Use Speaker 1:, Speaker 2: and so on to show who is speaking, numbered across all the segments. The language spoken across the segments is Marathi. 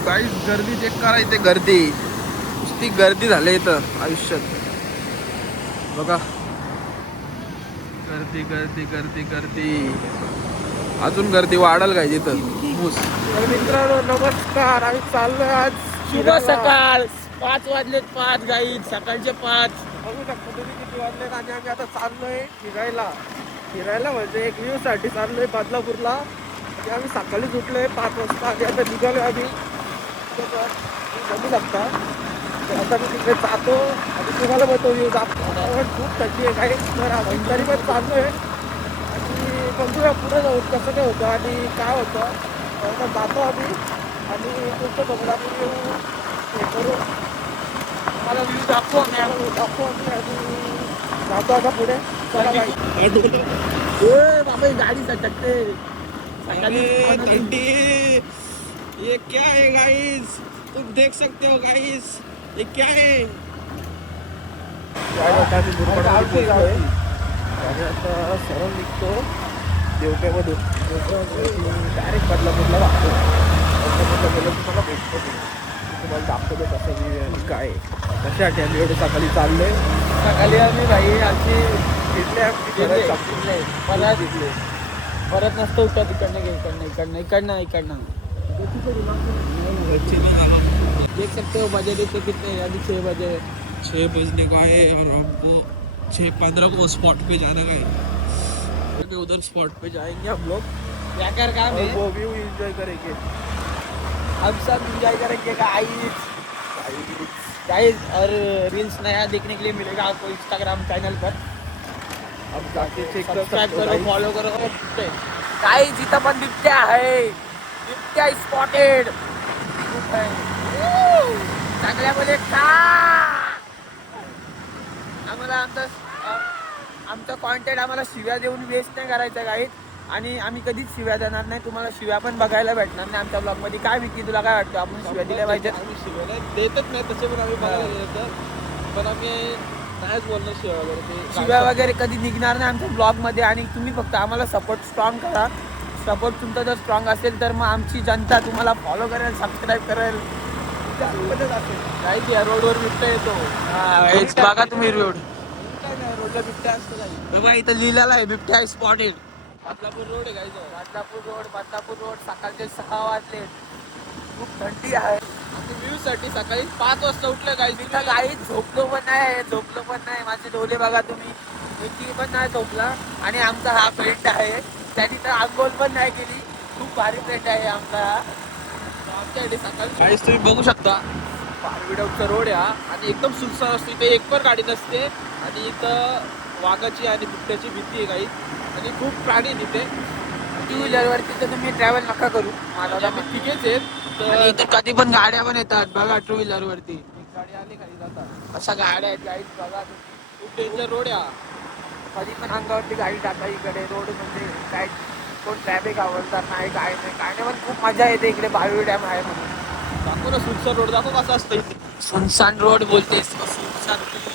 Speaker 1: गाईस गर्दी चेक करा इथे गर्दी नुसती गर्दी झाली इथं आयुष्यात बघा गर्दी गर्दी गर्दी गर्दी अजून गर्दी वाढल काय इथं मूस. तर मित्रांनो नमस्कार आम्ही चाललोय आज
Speaker 2: शुभ सकाळ 5 वाजलेत 5 गाईत सकाळचे 5.
Speaker 1: बघू शकतो तुम्ही किती वाजलेत आणि आम्ही आता चाललोय फिरायला म्हणजे एक व्ह्यू साठी चाललोय बदलापूरला आणि आम्ही सकाळीच उठलोय 5 वाजता आणि आता निघालोय आम्ही बघू शकता. तर आता मी तिकडे जातो आणि तुम्हाला बघतो व्ह्यू दाखवतो. खूप थंडी आहे काही तर आपण तरी पण चाललोय आणि बघूया पुढे जाऊ कसं काय होतं आणि काय होतं. आता जातो आम्ही आणि तुमच्यासोबत आपण येऊ हे करू
Speaker 2: मला व्ह्यू दाखव
Speaker 1: आम्ही आणि जातो आता पुढे. चला बाई.
Speaker 2: बाबा ही गाडी सटकते
Speaker 1: ठंडी ये क्या है गाइस तुम देख सकते हो गाइस ये क्या है. आता सरळ निघतो देवट्यामधून डायरेक्ट बदलापूरला लागतो. बदलापूरला गेलं तुम्हाला भेटतो तुम्हाला दाखवतो कसं मी आणि काय कशासाठी आम्ही एवढं सकाळी चाललोय.
Speaker 2: सकाळी आम्ही भाई आमची परत नसतं उठा इकडनं देख सकते हो बजे देते कितने अभी 6 बजे
Speaker 1: 6 बजने को आए और हमको 6:15 को स्पॉट पे जाना है. उधर स्पॉट पे जाएंगे हम लोग
Speaker 2: क्या कर काम
Speaker 1: और
Speaker 2: है
Speaker 1: वो व्यू एंजॉय करेंगे.
Speaker 2: हम सब एंजॉय करेंगे गाइस और रील्स नया देखने के लिए मिलेगा आपको इंस्टाग्राम चैनल पर.
Speaker 1: अब जाके चेक कर
Speaker 2: सब्सक्राइब
Speaker 1: सकते हो
Speaker 2: करो
Speaker 1: guys.
Speaker 2: फॉलो करो गाइस जिथं पण बिबट्या आहे बिबट्या स्पॉटेड चांगल्या बोले का आम्हाला आमचा कॉन्टेंट आम्हाला शिव्या देऊन वेस्ट नाही करायचा गाईत आणि आम्ही कधीच शिव्या देणार नाही. तुम्हाला शिव्या पण बघायला भेटणार नाही आमच्या ब्लॉग मध्ये. काय विकी तुला काय वाटतं आपण शिव्या दिल्या पाहिजेत?
Speaker 1: आम्ही शिवाय देतच नाही तसे पण आम्ही बघायला गेलो तर पण आम्ही नाहीच बोलणार शिवाय वगैरे ते
Speaker 2: शिव्या वगैरे कधी निघणार नाही आमच्या ब्लॉग मध्ये आणि तुम्ही फक्त आम्हाला सपोर्ट स्ट्रॉंग करा. सपोर्ट तुमचा जर स्ट्रॉंग असेल तर मग आमची जनता तुम्हाला फॉलो करेल सबस्क्राईब करेल.
Speaker 1: काही या रोडवर बिबट्या येतो.
Speaker 2: बघा तुम्ही रोड
Speaker 1: काय नाही रोडला बिबट्या असतो काही.
Speaker 2: बघा इथं लिहिलेला आहे बिबट्या स्पॉटेड.
Speaker 1: बदलापूर रोड आहे काही
Speaker 2: बदलापूर रोड सकाळचे 6 वाजले. खूप थंडी आहे.
Speaker 1: व्ह्यू साठी सकाळी 5 वाजता उठलं काही
Speaker 2: तिथं काही झोपलो पण नाही माझे डोले बघा तुम्ही. विकी पण नाही झोपला आणि आमचा हा फ्रेंड आहे त्याने तर आंघोळ पण नाही केली. खूप भारी फ्रेंड आहे आमचा.
Speaker 1: आमच्याकडे सकाळी गाईस तुम्ही बघू शकता पारविडाऊटचा रोड आहे आणि एकदम सुनसान असतो. इथे एक पण गाडी नसते आणि इथं वाघाची आणि बिबट्याची भीती आहे काही आणि खूप प्राणी आहेत इथे.
Speaker 2: 2 व्हीलरवरती तर तुम्ही ट्रॅव्हल नका करू.
Speaker 1: मला आम्ही तिघेच आहेत
Speaker 2: आणि
Speaker 1: तर
Speaker 2: इथे कधी पण गाड्या पण येतात बघा 2 व्हीलरवरती.
Speaker 1: एक गाडी आली काही जातात.
Speaker 2: अशा गाड्या आहेत गाईड बघा तुम्ही.
Speaker 1: खूप डेंजर रोड आहे हा.
Speaker 2: कधी पण अंगावरती गाडी टाका इकडे रोड म्हणजे काय कोण ट्रॅफिक आवडतात नाही काय नाही पण खूप मजा येते इकडे बाळवी डॅम आहे म्हणून.
Speaker 1: दाखव ना सुनसान रोड दाखव कसं असतं इथे.
Speaker 2: सुनसान रोड बोलतेस सुनसान.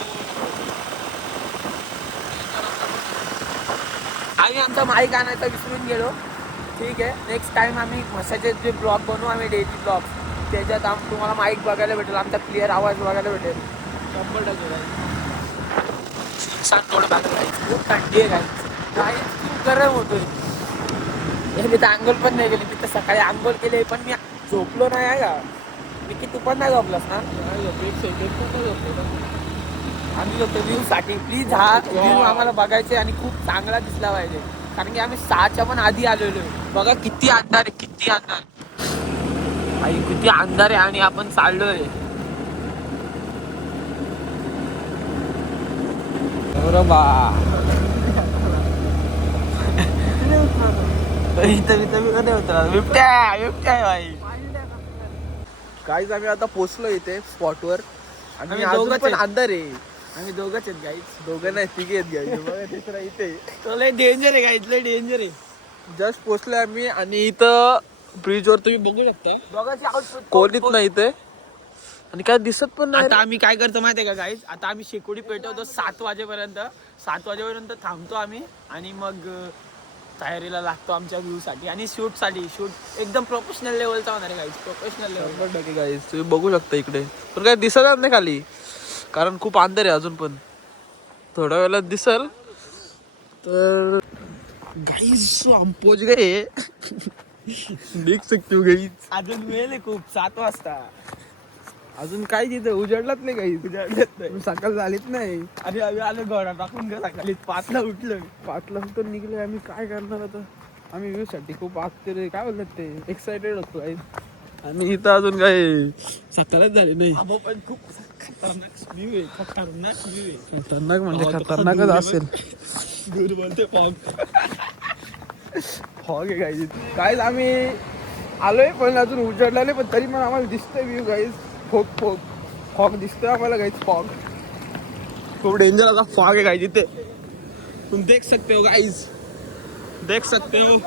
Speaker 2: आम्ही आमचा माईक आणायचा विसरून गेलो. ठीक आहे नेक्स्ट टाइम आम्ही मसाचे जे ब्लॉग बनवू आम्ही डेली ब्लॉग त्याच्यात तुम्हाला माईक बघायला भेटेल आमचा क्लिअर आवाज बघायला भेटेल.
Speaker 1: 100%
Speaker 2: सुनसान रोड बघायला खूप थंडी आहे काही खूप गरम होतोय. मी तर आंघोळ पण नाही गेली. मी तर सकाळी आंघोळ केली पण मी झोपलो नाही आहे का. मी की तू पण नाही झोपलास ना. आम्ही झोपतो व्ह्यू साठी. प्लीज हा व्ह्यू आम्हाला बघायचे आणि खूप चांगला दिसला पाहिजे कारण की आम्ही 6च्या पण आधी आलेलो आहे. बघा किती अंधार आहे किती अंधार आहे आणि आपण चाललोय. बिबट्या भाई.
Speaker 1: गाईज आम्ही आता पोहोचलो इथे स्पॉटवर आणि
Speaker 2: आम्ही
Speaker 1: अजून
Speaker 2: दोघंच
Speaker 1: पण
Speaker 2: आहे.
Speaker 1: अंधार आहे.
Speaker 2: आम्ही दोघंच आहेत गाईच.
Speaker 1: दोघं नाही तिघे आहेत गाईज. बघा तिसरा इथे
Speaker 2: तो लय डेंजर आहे गाईच लय डेंजर आहे.
Speaker 1: जस्ट पोहोचलोय आम्ही आणि इथं ब्रिजवर तुम्ही बघू शकता
Speaker 2: दोघांची आउटफिट
Speaker 1: कोणीच नाही इथे आणि काय दिसत पण नाही.
Speaker 2: आता आम्ही काय करतो माहितीये का गाईज. आता आम्ही शेकोडी पेटवतो 7 वाजेपर्यंत. 7 वाजेपर्यंत थांबतो आम्ही आणि मग तयारीला लागतो आमच्या व्ह्यू साठी आणि शूट साठी. शूट एकदम प्रोफेशनल लेवलचा होणार आहे गाईज, प्रोफेशनल लेवल.
Speaker 1: 100% गाईज तुम्ही बघू शकता इकडे, पण काय दिसत नाही खाली कारण खूप अंधार आहे अजून, पण थोड्या वेळात दिसल. तर गाईज हम पोच गए. देख सकते हो गाईज.
Speaker 2: अजून वेळ आहे खूप, 7 वाजता.
Speaker 1: अजून काय तिथं उजाडलाच नाही गाईज.
Speaker 2: उजाडलेत नाही.
Speaker 1: सकाळ झालीच नाही.
Speaker 2: आणि आम्ही आलो घोडा टाकून गेला खाली, 5ला उठलो.
Speaker 1: 5ला तर निघले आम्ही. काय करणार आता आम्ही व्ह्यू साठी खूप आश्चर्य काय बोलतात ते एक्साइटेड होतो गाईज. आणि इथं अजून काय सकाळच झाली नाही.
Speaker 2: अबो पण खूप खतरनाक व्ह्यू आहे, खतरनाक व्ह्यू आहे.
Speaker 1: खतरनाक म्हणजे खतरनाकच असेल.
Speaker 2: दूर बोलते फॉग.
Speaker 1: फॉग आहे गाईज. गाईज आम्ही आलोय पण अजून उजाडला नाही, पण तरी पण आम्हाला दिसतंय व्ह्यू गाईज. फॉग दिसतोय आम्हाला गाईज. फॉग खूप डेंजर असा फॉग आहे गाईज इथे. तुम देख सकते हो गाईज, देख सकते हो.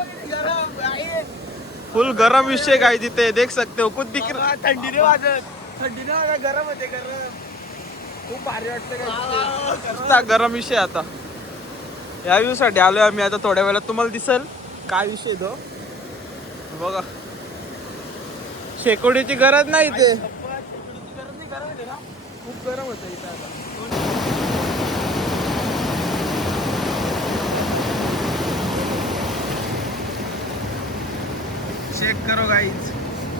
Speaker 1: फुल गरम विषय गाईज इथे. देख सकते हो कुछ दिख रहा.
Speaker 2: थंडीने वाजत, थंडीने वाजत, गरम होते गरम.
Speaker 1: खूप भारी वाटतं. गरम विषय आता या व्ह्यू साठी आलोय आम्ही. आता थोड्या वेळात तुम्हाला दिसल काय विषय तो. बघा शेकोडीची गरज नाही ते. खूप गरम होतं इथं आता. चेक करो गाईज.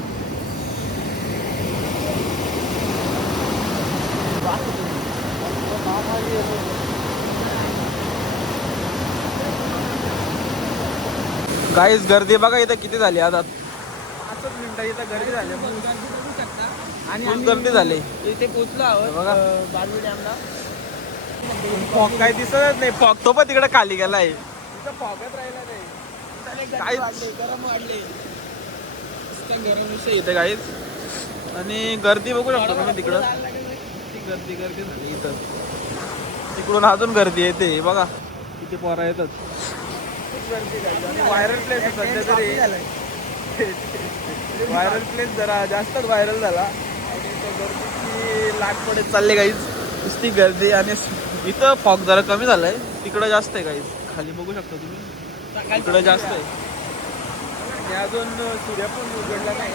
Speaker 1: गाईज गर्दी बघा इथं किती झाली आता. 5 मिनिटं इथं गर्दी झाली.
Speaker 2: आणि
Speaker 1: खूप गर्दी झाली.
Speaker 2: इथे पोहोचलो आहोत
Speaker 1: बघा.
Speaker 2: बारवी डॅमला.
Speaker 1: फॉग काही दिसतच नाही. फॉग तो पण तिकडे खाली गेलाय. इथं फॉगच राहिला नाही.
Speaker 2: काय वाढले, गरम वाढले.
Speaker 1: गरम विषय इथे गाईज. आणि गर्दी बघू शकतो तुम्ही तिकडं. गर्दी झाली इथं. तिकडून अजून गर्दी येते बघा. किती पोरा येतात. खूप गर्दी आणि व्हायरल प्लेस सध्या तरी. व्हायरल प्लेस जरा जास्तच व्हायरल झाला आणि त्या गर्दीची लाट पडत चालली गाईज. नुसती गर्दी आणि इथं फॉग जरा कमी झालाय. तिकडं जास्त आहे गाईज. खाली बघू शकता तुम्ही, तिकडं जास्त आहे. आणि अजून सूर्य पण उघडला नाही.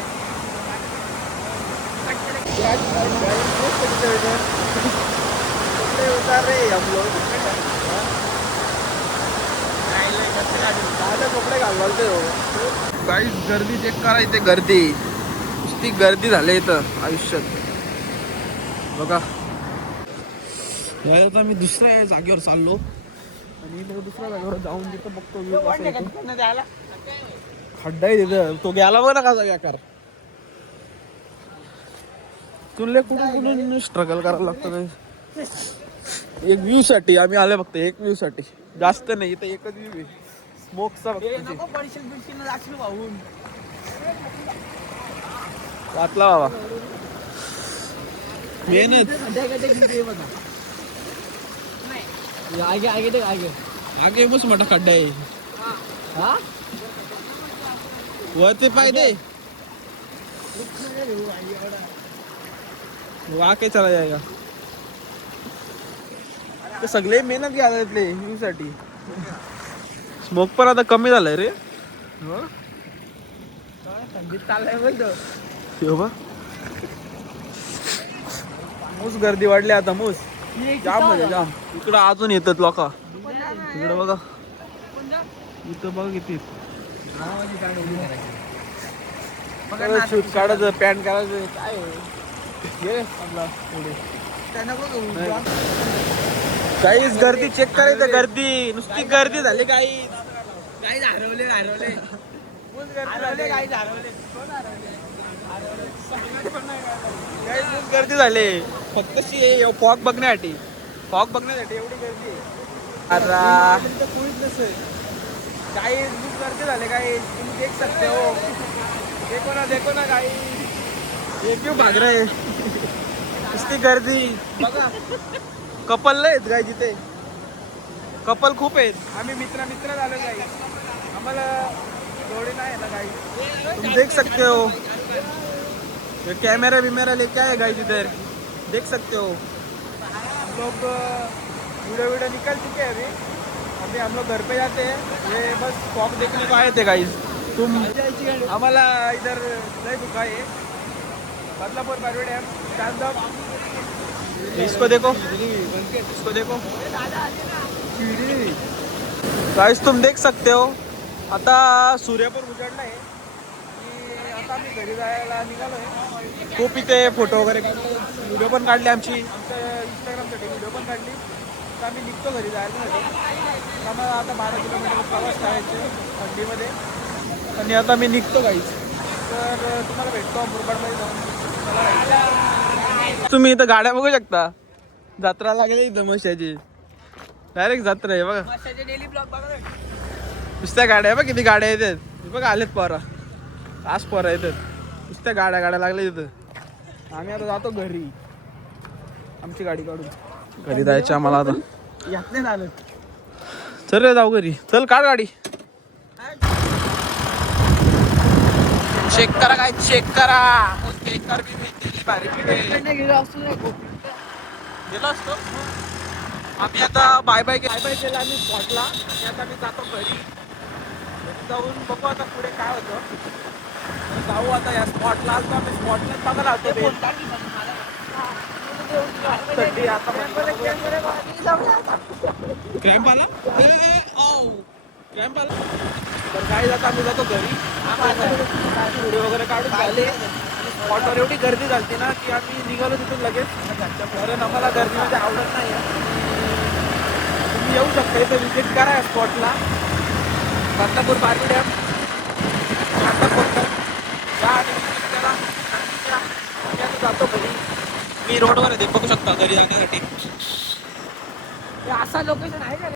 Speaker 1: उतार रे हम लोग. कपडे घालते हो गाईज. गर्दी चेक करा इथे. गर्दी नुसती गर्दी झाली इथं आयुष्यात बघा. यायला तर आम्ही दुसऱ्या जागेवर चाललो आणि इथं दुसऱ्या जागेवर जाऊन तिथं बघतो व्ह्यू कसा येतो. खड्डा आहे तिथं. तो गेला बघ ना कसा बेकार. तुला कुठून स्ट्रगल करायला लागतं काय. एक व्ह्यू साठी आम्ही आले फक्त. एक व्ह्यू साठी, जास्त नाही. इथं एकच व्ह्यू आहे स्मोकचा. वाचला बाबा मेहनत. आगे मस्त मोठा खड्डा आहे. वरती पाहिजे वाके चला जाएगा. ते सगळे मेहनत घ्यायला इथले व्ह्यू साठी. स्मोक पण आता कमी झालाय रे.
Speaker 2: चाललंय बोलतो.
Speaker 1: मूस गर्दी वाढली आता. मूस जाम म्हणजे जाम. इकडं अजून येतात लोक. इकडं बघा. इथं बघा किती. शूट काढायचं, पॅन्ट काढायचं काय काहीच. गर्दी चेक करायचं. गर्दी नुसती गर्दी झाली. काही
Speaker 2: हरवले
Speaker 1: खूप गर्दी झाली. फक्त फॉग बघण्यासाठी. फॉग बघण्यासाठी एवढी गर्दी आहे. अरे कोणीच नसेल. काही खूप गर्दी झाले. काही तुम्ही देख सकते हो. देखो ना काही. हे क्यों भाग रहे. नुसती गर्दी बघा. कपल लय आहेत काय तिथे. कपल खूप आहेत. आम्ही मित्र झालो काही. आम्हाला जोडी नाही ना काही. तुम देख सकते हो. ये कैमरा विमेरा लेके आए गाइस इधर. देख सकते हो. हम लोग वीडियो निकल चुके हैं अभी. हम अभी हम लोग घर पे जाते हैं, ये बस स्पॉट देखने को आए थे गाइस। तुम हमारा इधर नहीं भूखा है, बदलापुर बारवे डैम चांदम, इसको देखो, इसको देखो गाइस, तुम देख सकते हो आता सूर्य पण उजाडला आहे आणि आता आम्ही घरी जायला निघालोय. खूप इथे फोटो वगैरे काढले, व्हिडिओ पण काढले, आमच्या इंस्टाग्रामसाठी व्हिडिओ पण काढली. तर आम्ही निघतो घरी जायला. आम्हाला आता 12 किलोमीटर प्रवास करायचे थंडीमध्ये आणि आता मी निघतो गाईच. तर तुम्हाला भेटतो मुरबाडमध्ये जाऊन. तुम्ही इथं गाड्या बघू शकता, जत्रा लागली इथं मशाची, डायरेक्ट जत्रा आहे बघा.
Speaker 2: डेली ब्लॉग बघा.
Speaker 1: नुसत्या गाड्या आहे बघ, किती गाड्या येतात बघा, आलेत पोरा, आज पोरा येतात, नुसत्या गाड्या लागल्या तिथं. आम्ही आता जातो घरी, आमची गाडी काढून घरी जायचं आम्हाला आता. यातले झालं, चल रे जाऊ घरी, चल काढ गाडी. चेक करा काय, चेक करा, चेक कर गेलो असतो. आम्ही आता बाय बाय केलं आम्ही स्पॉटला, आणि आता मी जातो घरी. जाऊन बघू आता पुढे काय होतं. जाऊ आता या स्पॉटला, आलो आम्ही स्पॉटला बघायला होतो. क्रॅम्प आला, क्रॅम्प आला. तर काय जाता आम्ही जातो घरी. व्हिडिओ वगैरे काढून झाले. स्पॉटवर एवढी गर्दी झाली ना की आम्ही निघालो तिथून लगेच, कारण आम्हाला गर्दीमध्ये आवडत नाही आहे. तुम्ही येऊ शकता इथं, विजिट करा या स्पॉटला, बदलापूर बारवी डॅम. जातो घरी, मी रोडवर आहे, बघू शकता घरी जाण्यासाठी.
Speaker 2: असा लोकेशन आहे का?